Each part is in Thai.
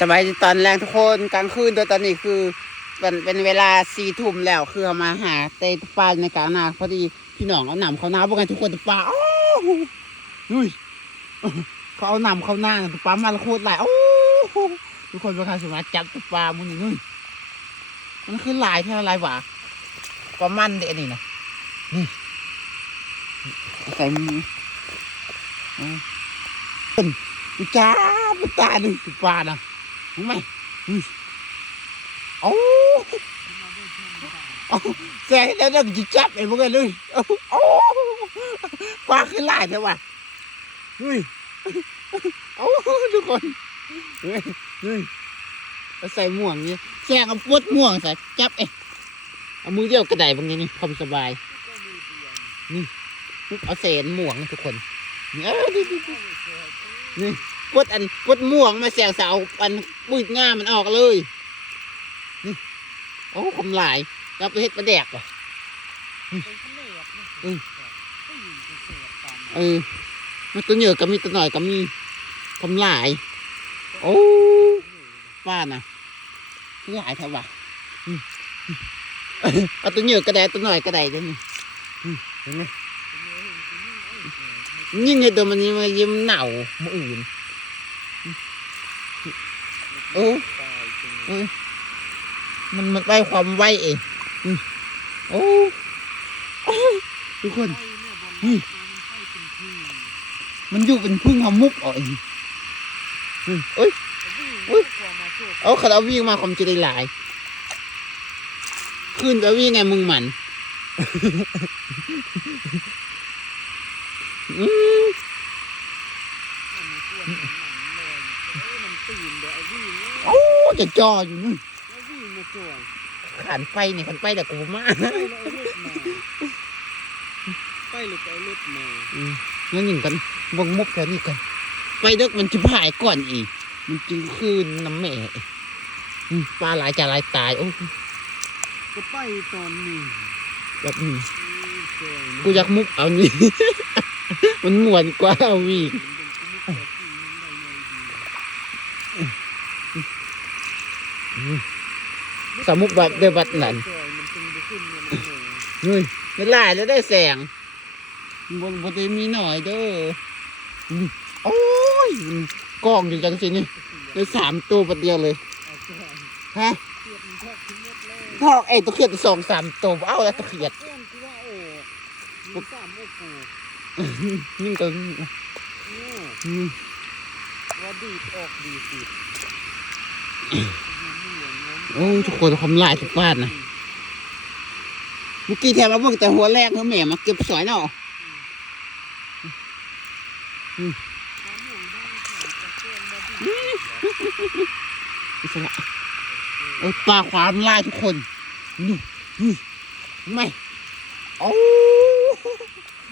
สบายดีตอนแรกทุกคนกลางคืนโดยตอนนี้คือเป็นเวลา4 ทุ่มแล้วคือเอามาหาเตะปลาในกลางนาพอดีพี่น้องเอาหนำเขาหน้าพวกกันทุกคนตะปลาโอ้นุ้ยเขาเอาหนำเขาหน้าตะปลามันโคตรหลายโอ้ทุกคนประคาสมาจับตะปลามุนี่นุ้ยมันคือลายเท่าไรวะปลามันเด็ดนี่นะนี่ใส่มือเป็นจ้าเป็นตาหนึ่งตะปลานะรู้ไหมโอ้แซ่แล้วเราจะจับไอ้พวกนั้นเลยโอ้ปลาขึ้นลายแต่ว่าเฮ้ยโอ้ทุกคนเฮ้ยใส่หมวกนี่แซ่กับปวดหมวกใส่จับเอ้เอามือเดียวกระไดบางทีนี่ความสบายนี่เอาเศษหมวกทุกคนนี่กดม่วงมาแสงเสาอันปุ้ยง่ามันออกเลยนี่โอ้คมหลายรับไปเฮ็ดปลาแดกว่ะมันตัวเหนือก็มีตัวหน่อยก็มีคมหลายโอ้ป้าน่ะหลายเท่าว่ะเอาตัวเหนือกระไดตัวหน่อยกระไดด้วยนี่เห็นไหมยิ่งไอ้ตัวมันยิ้มเหน่ามืออื่นโอ้มันไปความไวเองโอ้ทุกคนมันอยู่เป็นพึ่งหอมมุกอ่อยเอ้ยเอาเขาเอาวิ่งมาความจะได้หลายขึ้นจะวิ่งไงมึงมันโอ้จะจ่ออยู่นู่นขันไฟเนี่ยขันไฟแต่กูมากไฟหรือเอารถมางั้นอย่างกันวงมุกแค่นี้กันไฟเด็กมันจะหายก่อนอีกมันจึงคืนน้ำแม่ปลาหลายจะหลายตายโอ้ก็ไปตอนนี้แบบนี้กูอยากมุกเอานี่มันม่วนกว่าเอาวีสมุกแบบเดือบัดหนันนี่ไม่ไล่แล้วได้แสงบนได้มีหน่อยเด้อโอ้ยกล้องอยู่จังสินี่ได้3 ตัวประเดียวเลยฮะทอกตัวเขียด2-3 ตัวเอาแล้วตัวเขียดนี่ก็ว่าดีออกดีสิโอ้ทุกคนทำลายทุกบ้านนะเมื่อกี้แถมมาเบิ่งแต่หัวแรกเขาแม่มาเก็บสอยเนาะปลาความลายทุกคนนี่ไม่โอ้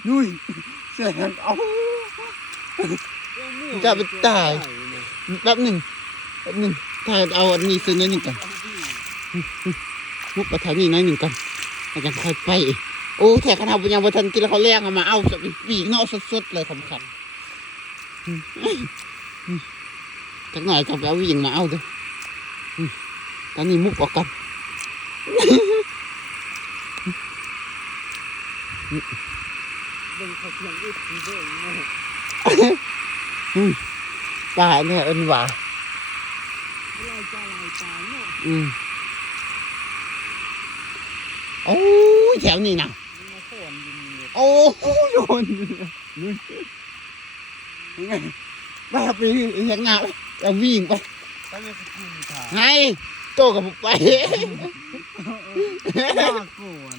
นุ้ยเสียงโอ้จะไปตายแป๊บหนึ่งถ่ายเอาอันนี้ซื้อน้อยหนึ่งกันมุกกระถางนี่น้อยหนึ่งกันแล้วกันค่อยไปโอ้แถกเขาทำยังบนทันกินแล้วเขาแรงเอามาเอาปีกเนาะสดๆเลยขำจักหน่อยจะไปเอาวิ่งมาเอาด้วยตอนนี้มุกออกกันเบิ่งเขาเพียงอึดเบิ่งเนาะปลาเนี่ยเอิ้นว่าลายตายเนาะโอ้ยแถวนี้นะโอ้ยโยนไปครับไปยังไงเอาวิ่งไปไงโตกับไปมาก่อน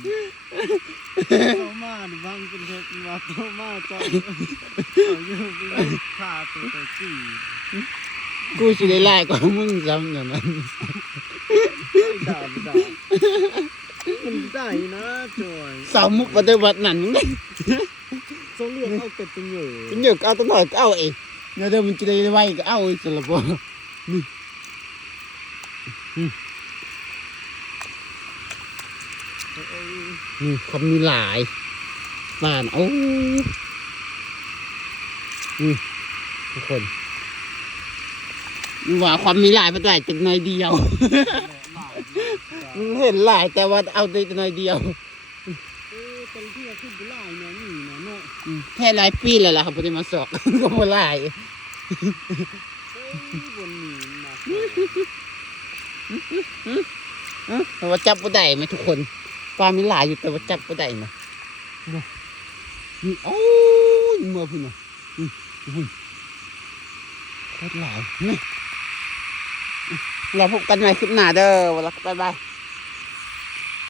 โตมาดิบังเป็นเด็กว่าโตมาจ้าอยู่เป็นขาตัวสี่กูสิได้ไล่ก็มึงจำอย่างนั้นด่ามันได้นะจอยสาวมุกปฏิบัตินั่นมึงได้ต้องเลือกเอาเป็ดเป็นเหยื่อเอาตัวหน่อยก็เอาเองเดี๋ยวมันจะได้ไวก็เอาจะละบ่นี่เขามีหลายบ้านโอ้ทุกคน ว่าความมีหลายมันได้จังหน่อยเดียว เห็นหลายแต่ว่าเอาได้หน่อยเดียว ตอนที่เราขึ้นไปไล่เนี่ยนี่นะเนาะ แค่หลายปีแล้วล่ะครับพอดีมาสอก ก็บ่หลาย บนนี้นะ แต่ว่าจับบ่ได้ไหมทุกคนปลามีหลายอยู่แต่ว่าจับบ่ได้นะนี่โอ้ยเมื่อพุ่นน่ะพุ่นโคตรหลายนี่เราพบกันใหม่คลิปหน้าเด้อวันละบ๊ายบาย